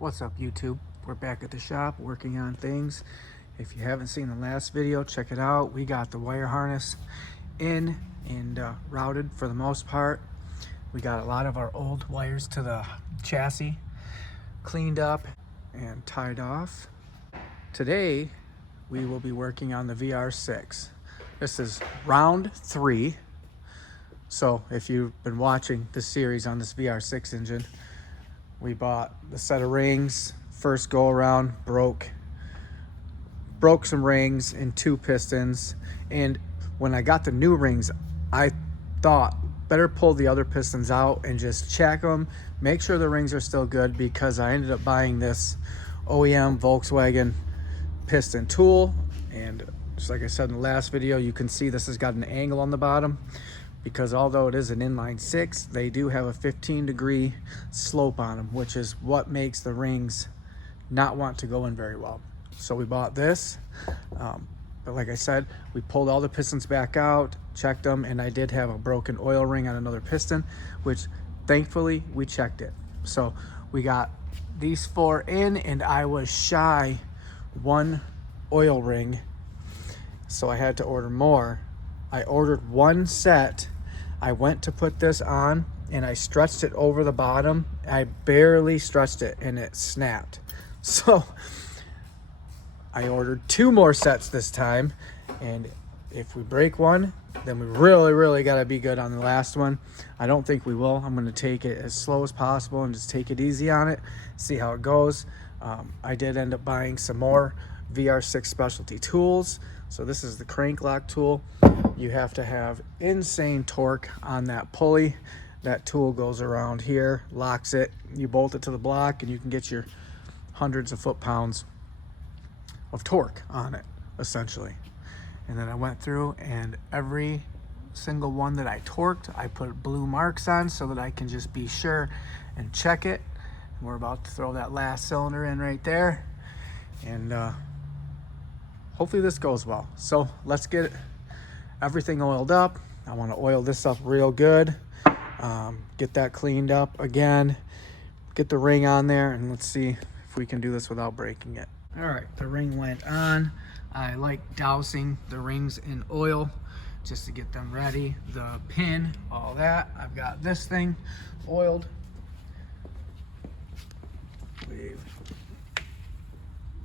What's up, YouTube? We're back at the shop working on things. If you haven't seen the last video, check it out. We got the wire harness in and routed for the most part. We got a lot of our old wires to the chassis cleaned up and tied off. Today we will be working on the VR6. This is round 3. So if you've been watching this series on this VR6 engine, we bought the set of rings. First go around, broke some rings and 2 pistons. And when I got the new rings, I thought better pull the other pistons out and just check them, make sure the rings are still good, because I ended up buying this OEM Volkswagen piston tool. And just like I said in the last video, you can see this has got an angle on the bottom, because although it is an inline 6, they do have a 15-degree slope on them, which is what makes the rings not want to go in very well. So we bought this, but like I said, we pulled all the pistons back out, checked them, and I did have a broken oil ring on another piston, which thankfully we checked it. So we got these 4 in, and I was shy 1 oil ring, so I had to order more. I ordered 1 set. I went to put this on and I stretched it over the bottom. I barely stretched it and it snapped. So I ordered 2 more sets this time, and if we break one, then we really got to be good on the last one. I don't think we will. I'm going to take it as slow as possible and just take it easy on it, see how it goes. I did end up buying some more VR6 specialty tools. So this is the crank lock tool. You have to have insane torque on that pulley. That tool goes around here, locks it, you bolt it to the block, and you can get your hundreds of foot-pounds of torque on it, essentially. And then I went through, and every single one that I torqued, I put blue marks on so that I can just be sure and check it. And we're about to throw that last cylinder in right there, and hopefully this goes well. So let's get everything oiled up. I want to oil this up real good, get that cleaned up again, get the ring on there, and let's see if we can do this without breaking it. All right, the ring went on. I like dousing the rings in oil just to get them ready. The pin, all that. I've got this thing oiled. We've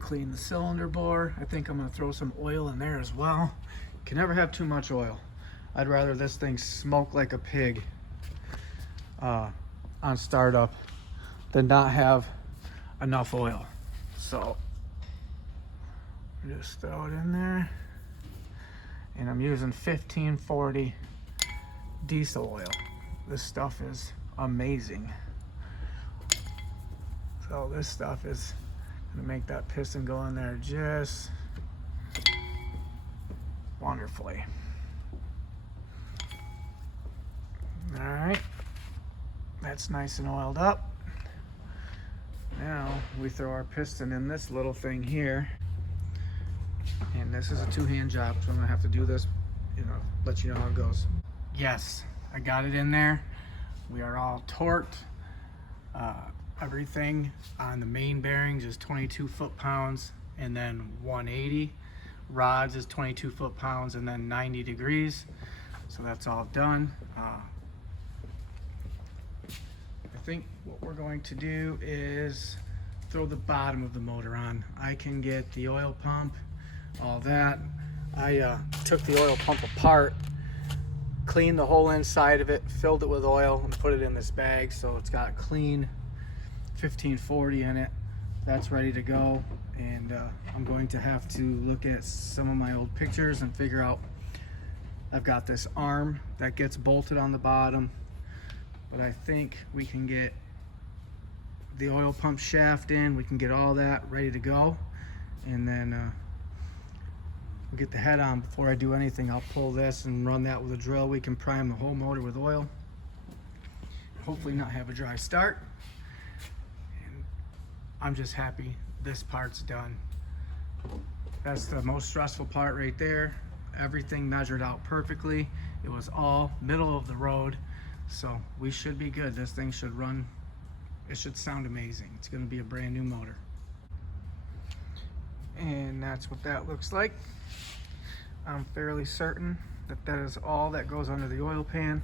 cleaned the cylinder bore. I think I'm gonna throw some oil in there as well. You can never have too much oil. I'd rather this thing smoke like a pig on startup than not have enough oil. So just throw it in there, and I'm using 1540 diesel oil. This stuff is amazing. So this stuff is gonna make that piston go in there just wonderfully. All right, that's nice and oiled up. Now we throw our piston in this little thing here, and this is a 2-hand job, so I'm gonna have to do this, let you know how it goes. Yes, I got it in there. We are all torqued. Everything on the main bearings is 22 foot-pounds, and then 180. Rods is 22 foot-pounds, and then 90 degrees. So that's all done. I think what we're going to do is throw the bottom of the motor on. I can get the oil pump, all that. I took the oil pump apart, cleaned the whole inside of it, filled it with oil, and put it in this bag, so it's got clean 1540 in it. That's ready to go, and I'm going to have to look at some of my old pictures and figure out. I've got this arm that gets bolted on the bottom, but I think we can get the oil pump shaft in. We can get all that ready to go, and then we'll get the head on. Before I do anything, I'll pull this and run that with a drill. We can prime the whole motor with oil, hopefully not have a dry start. I'm just happy this part's done. That's the most stressful part right there. Everything measured out perfectly. It was all middle of the road, so we should be good. This thing should run it should sound amazing. It's going to be a brand new motor. And that's what that looks like. I'm fairly certain that that is all that goes under the oil pan.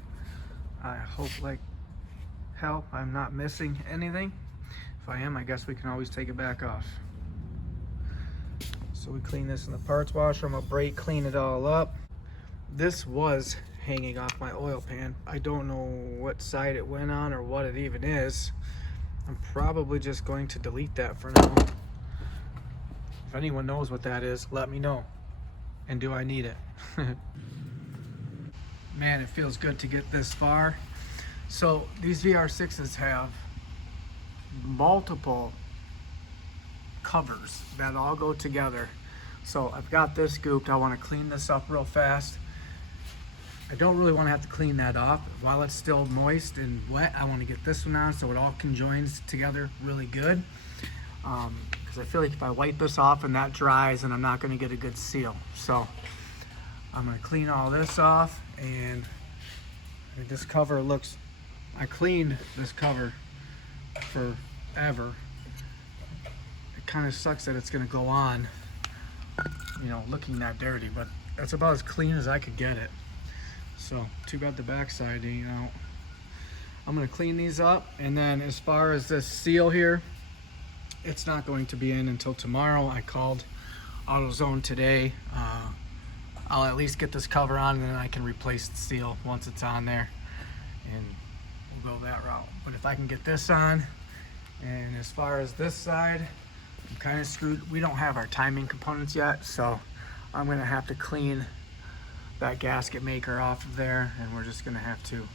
I hope like hell I'm not missing anything. If I am, I guess we can always take it back off. So we clean this in the parts washer. I'm gonna brake clean it all up. This was hanging off my oil pan. I don't know what side it went on or what it even is. I'm probably just going to delete that for now. If anyone knows what that is, let me know. And do I need it? Man, it feels good to get this far. So these VR6s have multiple covers that all go together. So I've got this scooped. I want to clean this up real fast. I don't really want to have to clean that off while it's still moist and wet. I want to get this one on so it all conjoins together really good, because I feel like if I wipe this off and that dries, and I'm not going to get a good seal. So I'm going to clean all this off. And this cover looks, I cleaned this cover forever. It kind of sucks that it's going to go on, you know, looking that dirty, but that's about as clean as I could get it. So too bad the backside, you know. I'm going to clean these up, and then as far as this seal here, it's not going to be in until tomorrow. I called AutoZone today. I'll at least get this cover on, and then I can replace the seal once it's on there, and we'll go that route. But if I can get this on, and as far as this side, I'm kind of screwed. We don't have our timing components yet, so I'm gonna have to clean that gasket maker off of there, and we're just gonna have to,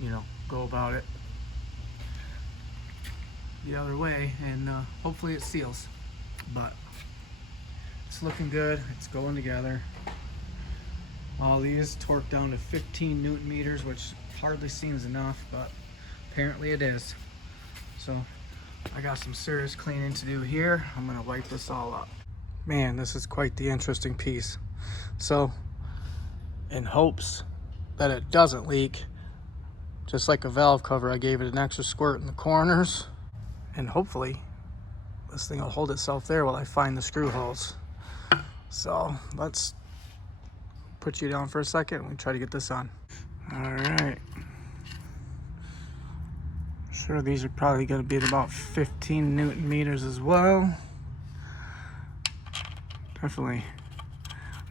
you know, go about it the other way, and hopefully it seals. But it's looking good. It's going together. All these torqued down to 15 Newton meters, which hardly seems enough, but apparently it is. So I got some serious cleaning to do here. I'm gonna wipe this all up. Man, this is quite the interesting piece. So in hopes that it doesn't leak, just like a valve cover, I gave it an extra squirt in the corners, and hopefully this thing will hold itself there while I find the screw holes. So let's put you down for a second and we try to get this on. All right. Sure, these are probably going to be at about 15 Newton meters as well. Definitely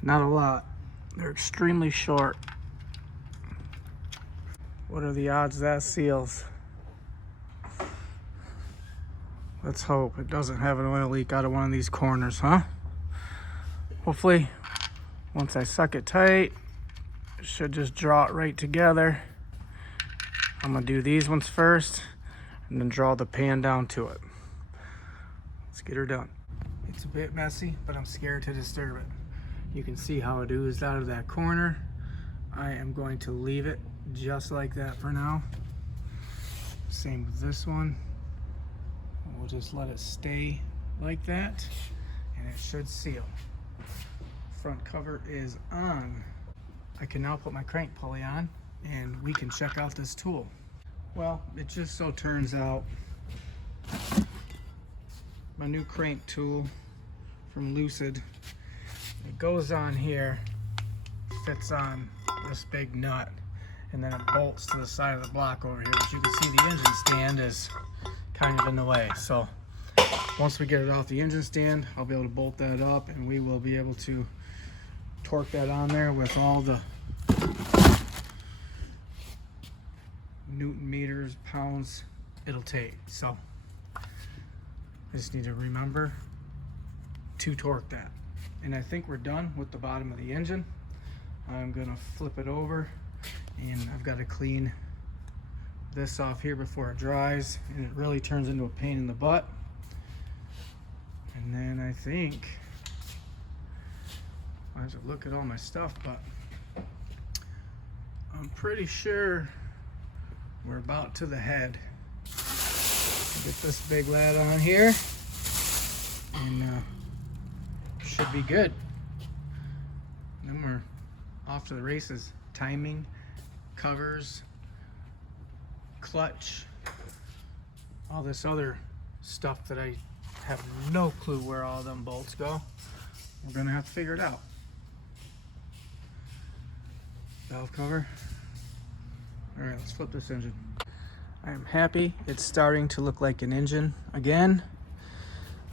not a lot. They're extremely short. What are the odds that seals? Let's hope it doesn't have an oil leak out of one of these corners, huh? Hopefully, once I suck it tight, it should just draw it right together. I'm gonna do these ones first and then draw the pan down to it. Let's get her done. It's a bit messy, but I'm scared to disturb it. You can see how it oozed out of that corner. I am going to leave it just like that for now. Same with this one. We'll just let it stay like that, and it should seal. Front cover is on. I can now put my crank pulley on, and we can check out this tool. Well, it just so turns out my new crank tool from Lucid, it goes on here, fits on this big nut, and then it bolts to the side of the block over here. But you can see the engine stand is kind of in the way. So once we get it off the engine stand, I'll be able to bolt that up, and we will be able to torque that on there with all the Newton meters, pounds it'll take. So I just need to remember to torque that. And I think we're done with the bottom of the engine. I'm gonna flip it over, and I've got to clean this off here before it dries, and it really turns into a pain in the butt. And then I think I have to look at all my stuff, but I'm pretty sure we're about to the head. Get this big lad on here, and should be good. Then we're off to the races. Timing, covers, clutch, all this other stuff that I have no clue where all them bolts go. We're gonna have to figure it out. Valve cover. All right, let's flip this engine. I am happy it's starting to look like an engine again.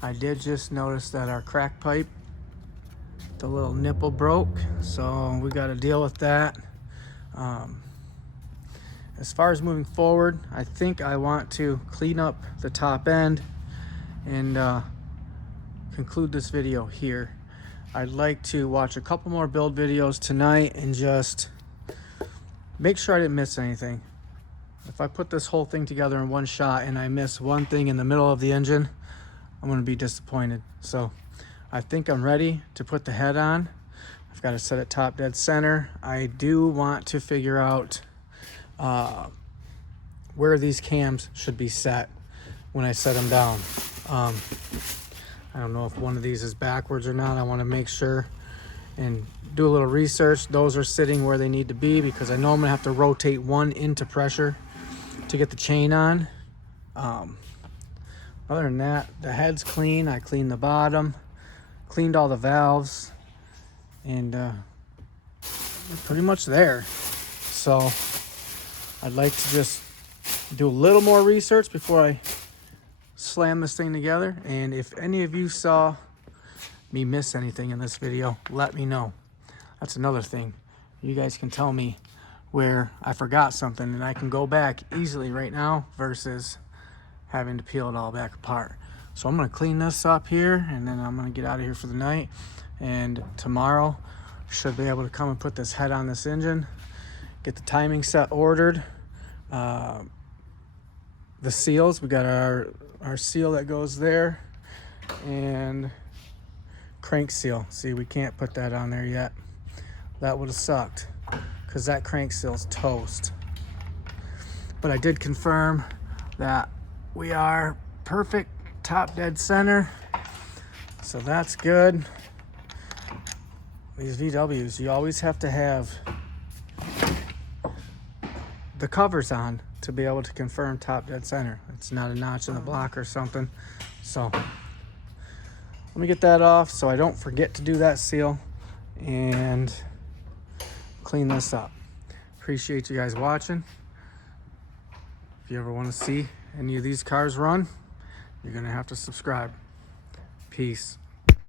I did just notice that our crack pipe, the little nipple broke, so we got to deal with that. As far as moving forward, I think I want to clean up the top end and conclude this video here. I'd like to watch a couple more build videos tonight and just make sure I didn't miss anything. If I put this whole thing together in one shot and I miss one thing in the middle of the engine, I'm going to be disappointed. So I think I'm ready to put the head on. I've got to set it top dead center. I do want to figure out where these cams should be set when I set them down. I don't know if one of these is backwards or not. I want to make sure and do a little research. Those are sitting where they need to be because I know I'm gonna have to rotate one into pressure to get the chain on. Other than that, the head's clean. I cleaned the bottom, cleaned all the valves, and we're pretty much there. So I'd like to just do a little more research before I slam this thing together. And if any of you saw me miss anything in this video, let me know. That's another thing. You guys can tell me where I forgot something and I can go back easily right now versus having to peel it all back apart. So I'm gonna clean this up here and then I'm gonna get out of here for the night. And tomorrow should be able to come and put this head on this engine, get the timing set ordered. The seals, we got our seal that goes there and crank seal. See, we can't put that on there yet. That would have sucked because that crank seal's toast. But I did confirm that we are perfect top dead center, so that's good. These VWs, you always have to have the covers on to be able to confirm top dead center. It's not a notch in the block or something. So let me get that off so I don't forget to do that seal and clean this up. Appreciate you guys watching. If you ever want to see any of these cars run, you're gonna have to subscribe. Peace.